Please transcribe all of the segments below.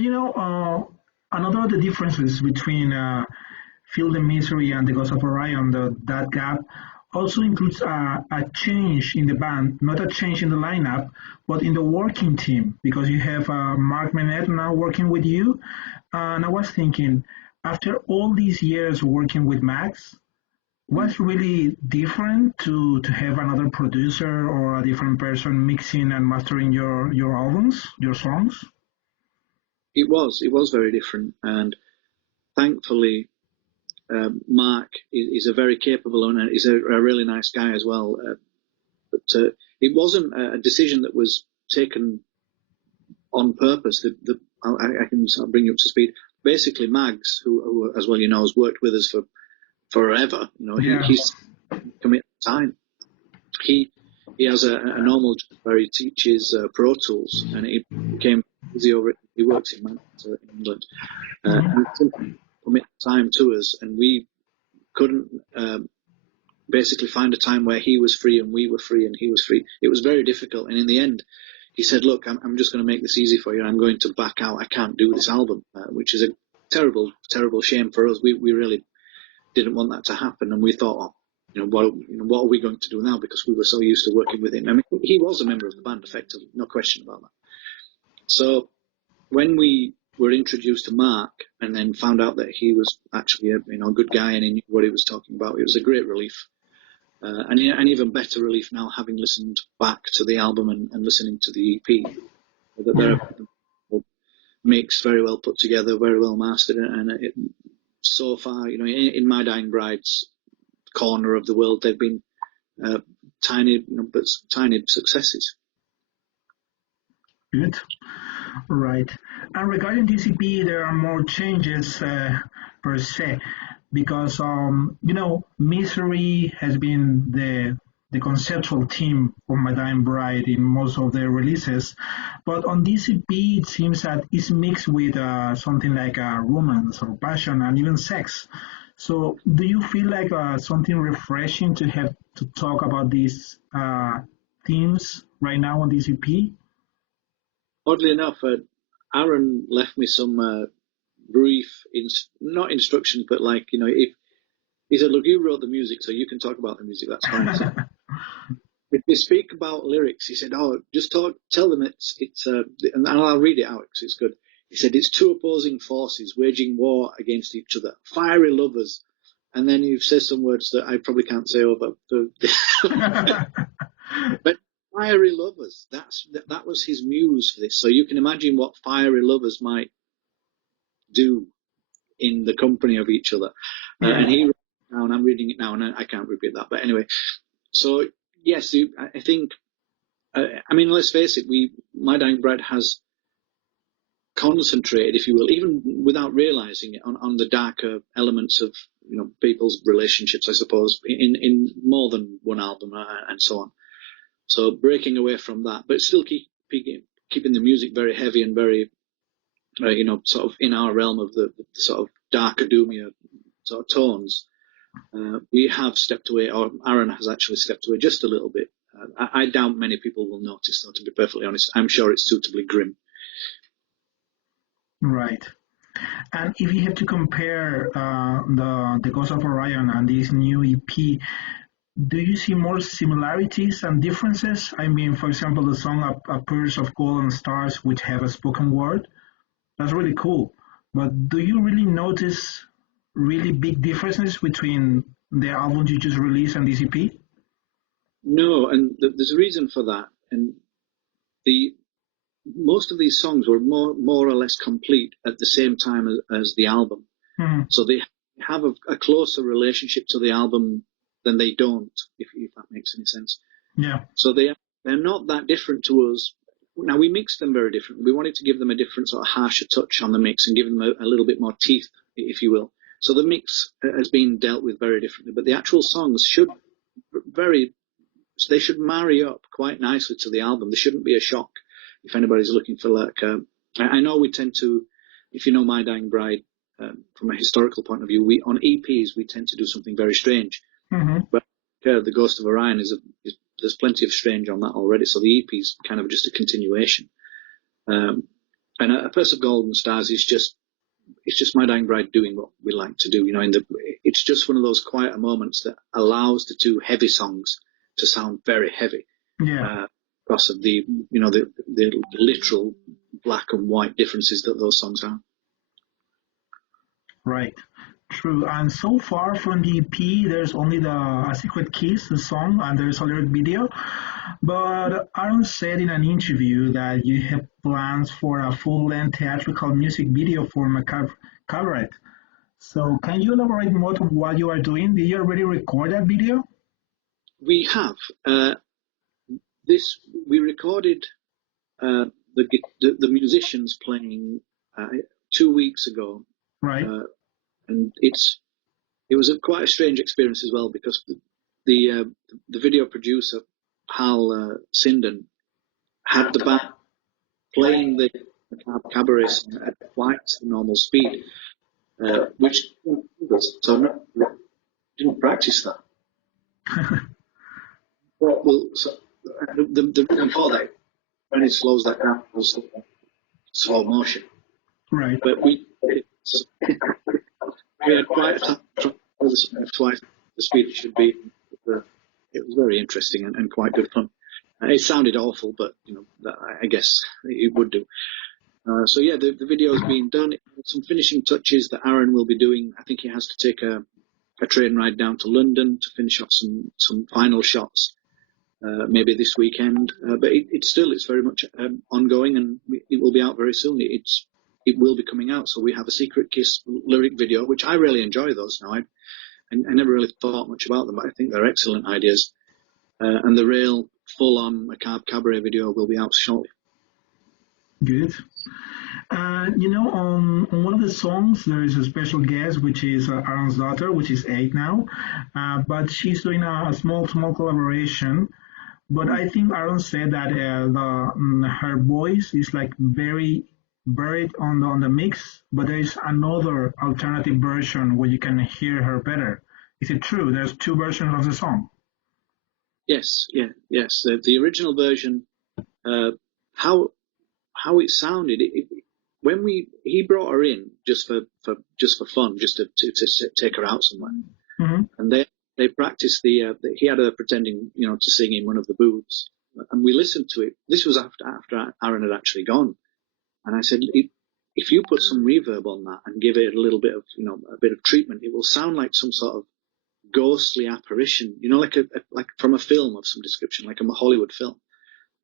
You know, another of the differences between Feel the Misery and the Ghost of Orion, that gap, also includes a change in the band, not a change in the lineup, but in the working team, because you have Mark Menette now working with you. And I was thinking, after all these years working with Max, what's really different to have another producer or a different person mixing and mastering your albums, your songs? It was very different, and thankfully, Mark is a very capable and he's a really nice guy as well. But it wasn't a decision that was taken on purpose. I can sort of bring you up to speed. Basically, Mags, who as well you know has worked with us for forever. You know, Yeah. he's committed time. He has a normal job where he teaches Pro Tools, and he became busy over it. He works in Manchester, England, and simply commit time to us, and we couldn't basically find a time where he was free and we were free and he was free. It was very difficult, and in the end, he said, "Look, I'm just going to make this easy for you. I'm going to back out. I can't do this album," which is a terrible, terrible shame for us. We really didn't want that to happen, and we thought, oh, what are we going to do now? Because we were so used to working with him. I mean, he was a member of the band, effectively, no question about that. So when we were introduced to Mark and then found out that he was actually a good guy and he knew what he was talking about, it was a great relief. And an even better relief now, having listened back to the album and listening to the EP, that they're mixed, very well put together, very well mastered, and so far, in My Dying Bride's corner of the world, they've been tiny, but tiny successes. Good. Right. And regarding DCP, there are more changes per se, because Misery has been the conceptual theme of My Dying Bride in most of their releases, but on DCP it seems that it's mixed with something like romance or passion and even sex. So, do you feel like something refreshing to have to talk about these themes right now on DCP? Oddly enough, Aaron left me some brief, not instructions, but if he said, "Look, you wrote the music, so you can talk about the music. That's fine." So, if they speak about lyrics, he said, "Oh, just tell them it's and I'll read it out because it's good." He said, "It's two opposing forces waging war against each other, fiery lovers." And then he says some words that I probably can't say over. But fiery lovers, that was his muse for this. So you can imagine what fiery lovers might do in the company of each other. And he wrote it down, I'm reading it now, and I can't repeat that. But anyway, so yes, I think, let's face it, My Dying Bride has concentrated, if you will, even without realizing it, on the darker elements of people's relationships, I suppose, in more than one album and so on. So breaking away from that, but still keeping the music very heavy and very, sort of in our realm of the sort of darker, doomier sort of tones. We have stepped away, or Aaron has actually stepped away just a little bit. I doubt many people will notice, though, to be perfectly honest. I'm sure it's suitably grim. Right. And if you have to compare the Ghost of Orion and this new EP, do you see more similarities and differences? I mean, for example, the song A Purse of Golden Stars, which have a spoken word, that's really cool. But do you really notice really big differences between the albums you just released and this EP? No, and there's a reason for that. And most of these songs were more or less complete at the same time as the album. Mm-hmm. So they have a closer relationship to the album than they don't, if that makes any sense. Yeah. So they're not that different to us. Now, we mixed them very differently. We wanted to give them a different sort of harsher touch on the mix and give them a little bit more teeth, if you will. So the mix has been dealt with very differently. But the actual songs should marry up quite nicely to the album. There shouldn't be a shock if anybody's looking for I know we tend to, if you know My Dying Bride, from a historical point of view, on EPs we tend to do something very strange. Mm-hmm. But the Ghost of Orion there's plenty of strange on that already, so the EP is kind of just a continuation. And A Purse of Golden Stars is just, it's just My Dying Bride doing what we like to do. It's just one of those quieter moments that allows the two heavy songs to sound very heavy. Yeah. Because of the literal black and white differences that those songs have. Right. True. And so far from the EP, there's only A Secret Kiss, the song, and there's a lyric video. But Aaron said in an interview that you have plans for a full-length theatrical music video for Macabre Cabaret. So can you elaborate more on what you are doing? Did you already record that video? We have. We recorded the musicians playing 2 weeks ago. Right. And it was quite a strange experience as well, because the video producer, Hal Sinden, had the band playing the cabaret at twice the normal speed, which so didn't practice that. So the reason for that, when it slows that down, was slow motion. Right. But we had quite a time twice the speed it should be. It was very interesting and quite good fun. It sounded awful, but I guess it would do. So yeah, the video is being done. Some finishing touches that Aaron will be doing. I think he has to take a train ride down to London to finish off some final shots, maybe this weekend. But it's very much ongoing, and it will be out very soon. It will be coming out. So we have A Secret Kiss lyric video, which I really enjoy those now. I never really thought much about them, but I think they're excellent ideas. And the real full-on Macabre Cabaret video will be out shortly. Good. On one of the songs, there is a special guest, which is Aaron's daughter, which is 8 now. But she's doing a small collaboration. But I think Aaron said that her voice is like very buried on the mix, but there is another alternative version where you can hear her better. Is it true? There's 2 versions of the song. Yes. The original version, how it sounded. When he brought her in just for fun, just to take her out somewhere, mm-hmm. and they practiced he had her pretending to sing in one of the booths, and we listened to it. This was after Aaron had actually gone. And I said, if you put some reverb on that and give it a little bit of, a bit of treatment, it will sound like some sort of ghostly apparition, like from a film of some description, like a Hollywood film.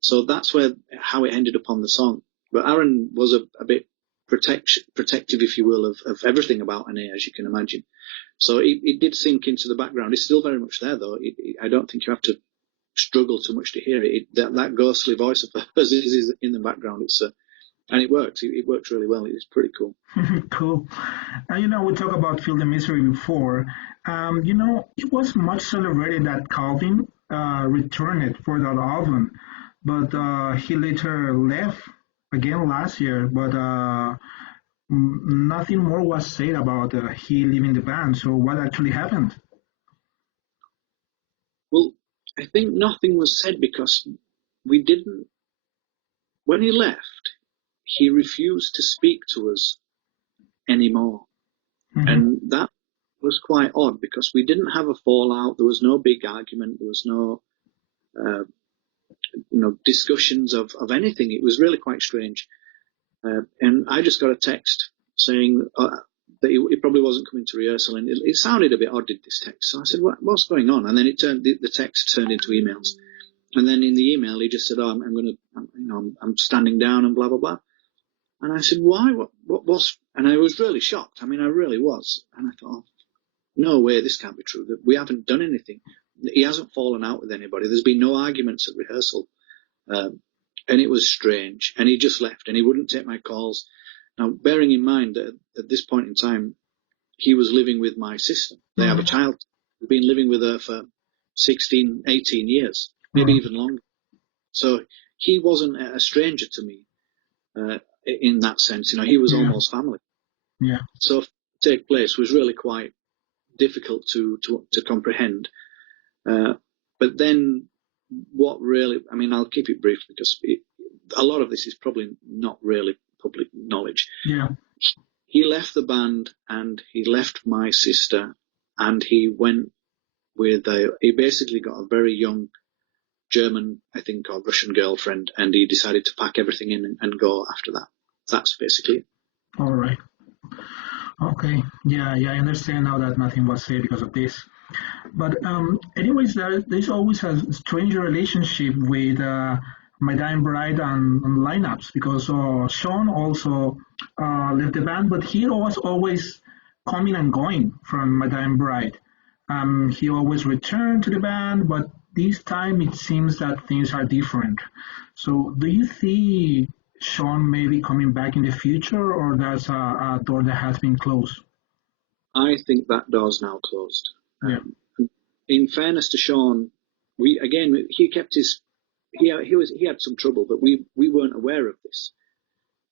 So that's how it ended up on the song. But Aaron was a bit protective, if you will, of everything about Anne, as you can imagine. So it did sink into the background. It's still very much there, though. I don't think you have to struggle too much to hear it. That ghostly voice of hers is in the background. And it works. It works really well. It's pretty cool. Cool. And we talked about Feel the Misery before. It was much celebrated that Calvin returned for that album, but he later left again last year. But nothing more was said about he leaving the band. So what actually happened? Well, I think nothing was said because we didn't. When he left, he refused to speak to us anymore. Mm-hmm. And that was quite odd because we didn't have a fallout. There was no big argument. There was no, discussions of anything. It was really quite strange. And I just got a text saying that he probably wasn't coming to rehearsal. And it sounded a bit odd, did this text. So I said, what's going on? And then the text turned into emails. And then in the email, he just said, I'm standing down and blah, blah, blah. And I said, why? What was? And I was really shocked. I mean, I really was. And I thought, no way, this can't be true. That we haven't done anything. He hasn't fallen out with anybody. There's been no arguments at rehearsal. And it was strange. And he just left and he wouldn't take my calls. Now, bearing in mind that at this point in time, he was living with my sister. They have a child. They've been living with her for 16, 18 years, maybe even longer. So he wasn't a stranger to me. In that sense, he was almost family. Yeah. So to take place was really quite difficult to comprehend. But then what really, I'll keep it brief because a lot of this is probably not really public knowledge. Yeah. He left the band and he left my sister, and he went he basically got a very young German, I think, or Russian girlfriend, and he decided to pack everything in and go after that. That's basically it. All right. Okay. Yeah, I understand now that nothing was said because of this. But anyways, there's always a strange relationship with My Dying Bride and lineups, because Sean also left the band, but he was always coming and going from My Dying Bride. He always returned to the band, but this time it seems that things are different. So do you see Sean maybe coming back in the future, or that's a door that has been closed? I think that door's now closed. Yeah. In fairness to Sean, he kept he had some trouble, but we weren't aware of this.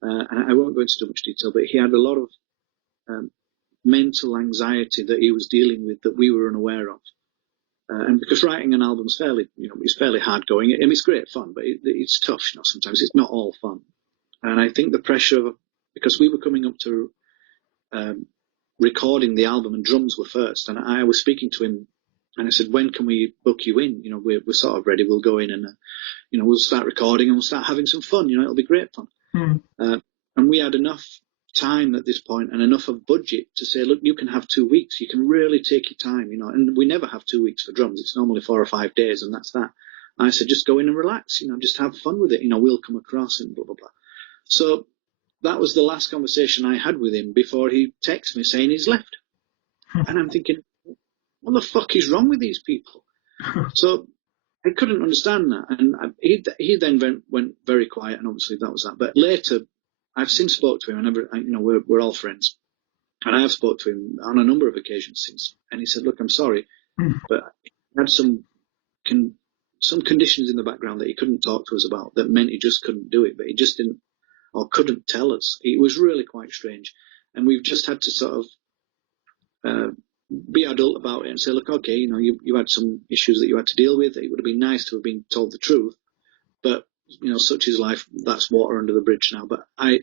And I won't go into too much detail, but he had a lot of mental anxiety that he was dealing with that we were unaware of. And because writing an album's it's fairly hard going. I mean, it's great fun, but it's tough. Sometimes it's not all fun. And I think the pressure because we were coming up to recording the album, and drums were first. And I was speaking to him, and I said, "When can we book you in? We're sort of ready. We'll go in and we'll start recording and we'll start having some fun. It'll be great fun." And we had enough time at this point and enough of budget to say, "Look, you can have 2 weeks. You can really take your time, And we never have 2 weeks for drums. It's normally 4 or 5 days, and that's that. I said, just go in and relax. Just have fun with it. We'll come across and blah blah blah. So that was the last conversation I had with him before he texted me saying he's left. And I'm thinking, what the fuck is wrong with these people? So I couldn't understand that. And he then went very quiet, and obviously that was that. But later, I've since spoke to him, and we're all friends. And I have spoke to him on a number of occasions since. And he said, "Look, I'm sorry, but he had some conditions in the background that he couldn't talk to us about that meant he just couldn't do it. But he just didn't, or couldn't tell us. It was really quite strange. And we've just had to sort of be adult about it and say, look, okay, you had some issues that you had to deal with. It would have been nice to have been told the truth. But, such is life. That's water under the bridge now. But I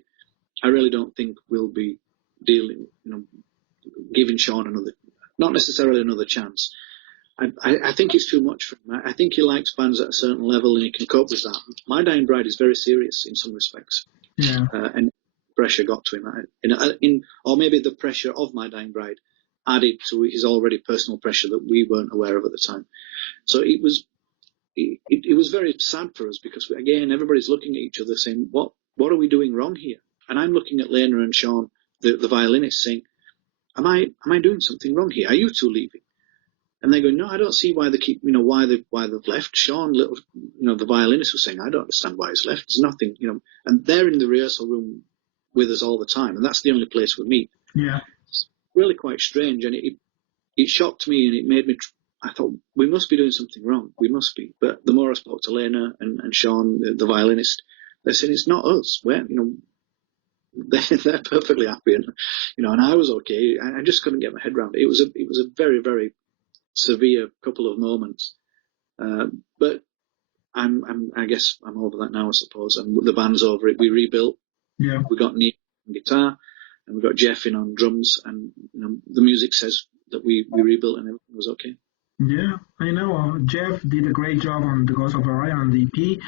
really don't think we'll be dealing, giving Sean not necessarily another chance. I think it's too much for him. I think he likes bands at a certain level and he can cope with that. My Dying Bride is very serious in some respects. Yeah. And pressure got to him. Or maybe the pressure of My Dying Bride added to his already personal pressure that we weren't aware of at the time. So it was very sad for us because, again, everybody's looking at each other saying, what are we doing wrong here? And I'm looking at Lena and Sean, the violinist, saying, am I doing something wrong here? Are you two leaving? And they go, no, I don't see why they keep, why they've left. Sean, the violinist was saying, I don't understand why he's left. There's nothing, and they're in the rehearsal room with us all the time. And that's the only place we meet. Yeah. It's really quite strange. And it shocked me, and it made me, I thought, we must be doing something wrong. We must be. But the more I spoke to Lena and Sean, the violinist, they said, it's not us. They're perfectly happy. And I was okay. I just couldn't get my head around it. It was a very, very severe couple of moments, but I guess I'm over that now, I suppose. And the band's over it. We rebuilt. Yeah. We got Neil on guitar, and we got Jeff in on drums, and the music says that we rebuilt and everything was okay. Yeah, I know. Jeff did a great job on The Ghost of Orion on the EP.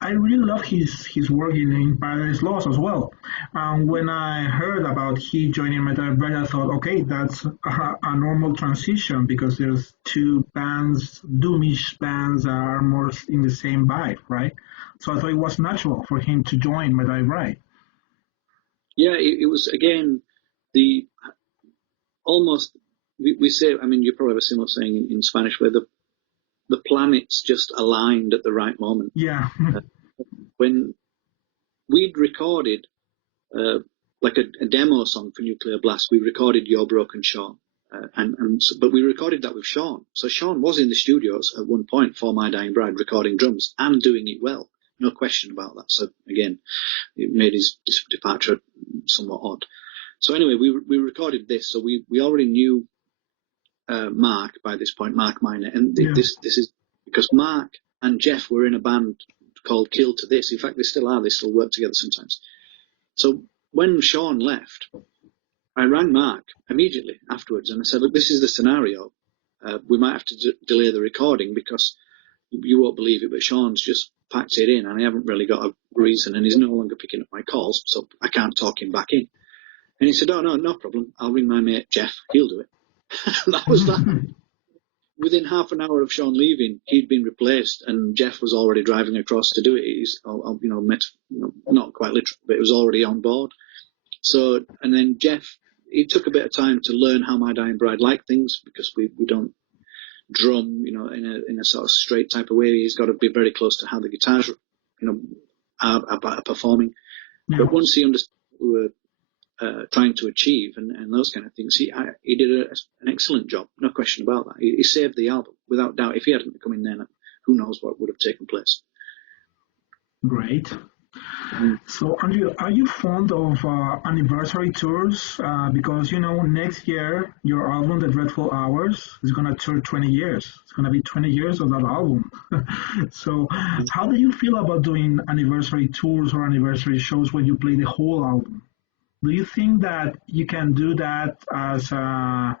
I really love his work in Paradise Lost as well. When I heard about he joining Metal Blade, I thought, okay, that's a normal transition because there's two bands, doomish bands that are more in the same vibe, right? So I thought it was natural for him to join Metal Blade. Yeah, it was, again, the almost, we say, I mean, you probably have a similar saying in Spanish where the planets just aligned at the right moment. Yeah. When we'd recorded like a demo song for Nuclear Blast, we recorded Your Broken Sean, but we recorded that with Sean. So Sean was in the studios at one point for My Dying Bride recording drums and doing it well, no question about that. So again, it made his departure somewhat odd. So anyway, we recorded this, so we already knew Mark by this point, Mark Minor, and this is because Mark and Jeff were in a band called Kill to This. In fact, they still are. They still work together sometimes. So when Sean left, I rang Mark immediately afterwards and I said, look, this is the scenario. We might have to delay the recording because you won't believe it, but Sean's just packed it in and I haven't really got a reason and he's no longer picking up my calls, so I can't talk him back in. And he said, oh, no problem. I'll ring my mate Jeff. He'll do it. That was that. Within half an hour of Sean leaving, he'd been replaced and Jeff was already driving across to do it. He's, not quite literally, but it was already on board. So, and then Jeff, it took a bit of time to learn how My Dying Bride liked things because we don't drum, in a sort of straight type of way. He's got to be very close to how the guitars, are performing. Yeah. But once he understood what we were trying to achieve and those kind of things, he did an excellent job, no question about that. He saved the album, without doubt. If he hadn't come in then, who knows what would have taken place. Great. So, Andrew, are you fond of anniversary tours? Because, next year, your album, The Dreadful Hours, is going to turn 20 years. It's going to be 20 years of that album. So how do you feel about doing anniversary tours or anniversary shows where you play the whole album? Do you think that you can do that as a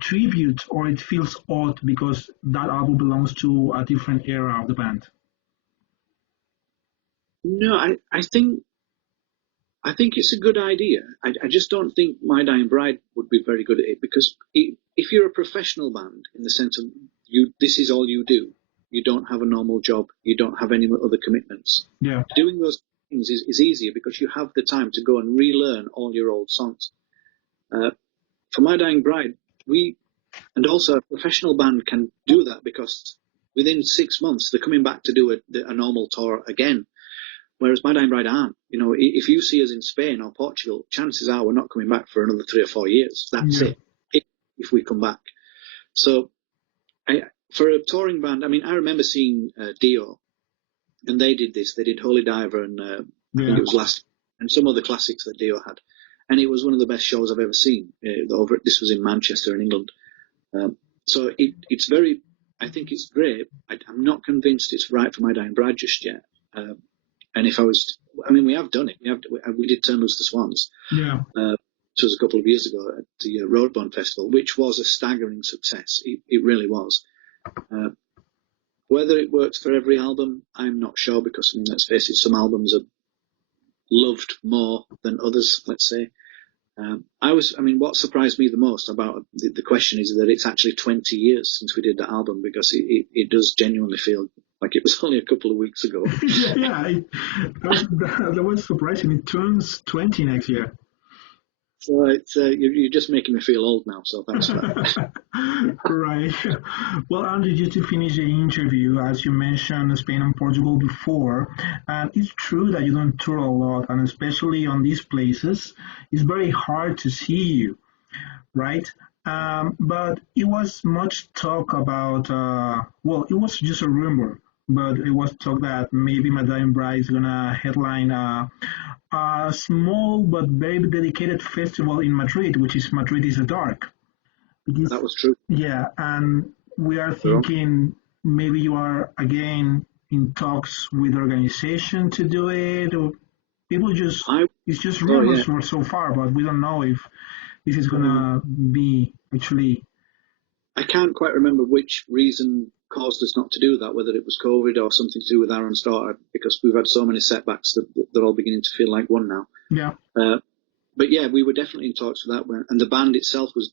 tribute, or it feels odd because that album belongs to a different era of the band? No, I think it's a good idea. I just don't think My Dying Bride would be very good at it because if you're a professional band, in the sense of this is all you do, you don't have a normal job, you don't have any other commitments. Yeah, doing those things is easier because you have the time to go and relearn all your old songs. For My Dying Bride, and also a professional band can do that because within 6 months they're coming back to do a normal tour again. Whereas My Dying Bride aren't. If you see us in Spain or Portugal, chances are we're not coming back for another 3 or 4 years. That's it, if we come back. So for a touring band, I remember seeing Dio, and they did this. They did Holy Diver and I think it was last, and some other classics that Dio had. And it was one of the best shows I've ever seen. This was in Manchester in England. So it's very, I think it's great. I'm not convinced it's right for My Dying Bride just yet. And if I was, we have done it. We did Turn Loose the Swans. Yeah. Which was a couple of years ago at the Roadburn Festival, which was a staggering success. It really was. Whether it works for every album, I'm not sure because, let's face it, some albums are loved more than others, let's say. What surprised me the most about the question is that it's actually 20 years since we did that album because it does genuinely feel like it was only a couple of weeks ago. That was surprising. It turns 20 next year. So you're just making me feel old now, so thanks for that. Right. Well, Andrew, just to finish the interview, as you mentioned Spain and Portugal before, and it's true that you don't tour a lot, and especially on these places, it's very hard to see you, right? But it was much talk about, it was just a rumor, but it was talk that maybe My Dying Bride is going to headline a small but very dedicated festival in Madrid, which is Madrid is the Dark. Because, that was true. Yeah, and we are thinking maybe you are again in talks with the organization to do it, or people it's just rumors for so far, but we don't know if this is going to be actually. I can't quite remember which reason caused us not to do that, whether it was COVID or something to do with Aaron's daughter, because we've had so many setbacks that they're all beginning to feel like one now. Yeah. But yeah, we were definitely in talks with that one, and the band itself was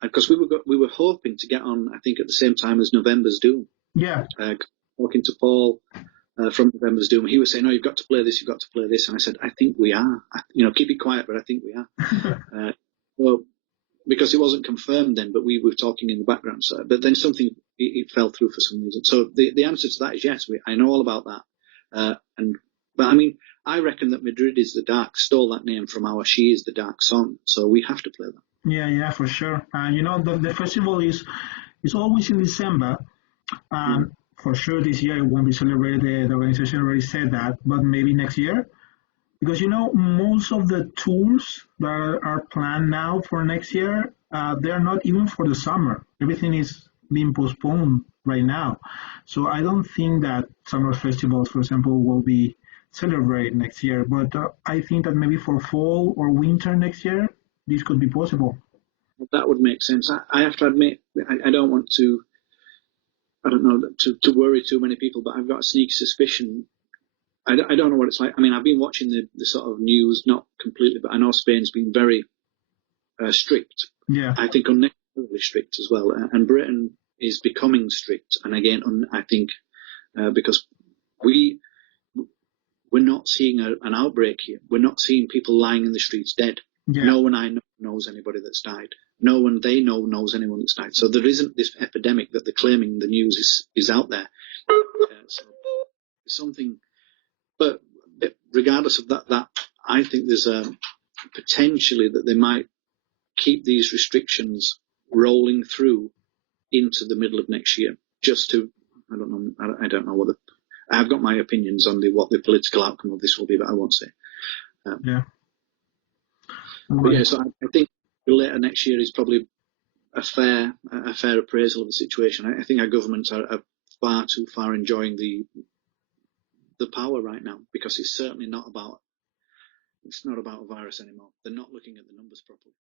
because we were hoping to get on, I think, at the same time as November's Doom. Yeah. Talking to Paul from November's Doom, he was saying, "Oh, you've got to play this, and I said, "I think we are. Keep it quiet, but I think we are." Well, because it wasn't confirmed then, but we were talking in the background. So, but then something it fell through for some reason. So the answer to that is yes. I know all about that, but I reckon that Madrid is the Dark stole that name from our She is the Dark song, so we have to play that. Yeah, for sure. The festival is always in December, and for sure this year it won't be celebrated. The organization already said that, but maybe next year, because most of the tours that are planned now for next year, they are not even for the summer. Everything is being postponed right now. So I don't think that summer festivals, for example, will be celebrated next year. But I think that maybe for fall or winter next year, this could be possible. That would make sense. I have to admit, I don't want to, I don't know, to worry too many people, but I've got a sneaky suspicion. I don't know what it's like. I mean, I've been watching the sort of news, not completely, but I know Spain's been very strict. Yeah. I think unnecessarily strict as well. And Britain is becoming strict. And again, I think because we're not seeing an outbreak here. We're not seeing people lying in the streets dead. Yeah. No one I know knows anybody that's died. No one they know knows anyone that's died. So there isn't this epidemic that they're claiming in the news is out there. So something, but regardless of that, I think there's potentially that they might keep these restrictions rolling through into the middle of next year. Just to, I don't know what I've got my opinions on what the political outcome of this will be, but I won't say. Yeah. But yeah, so I think later next year is probably a fair appraisal of the situation. I think our governments are far too far enjoying the power right now, because it's certainly not about a virus anymore. They're not looking at the numbers properly.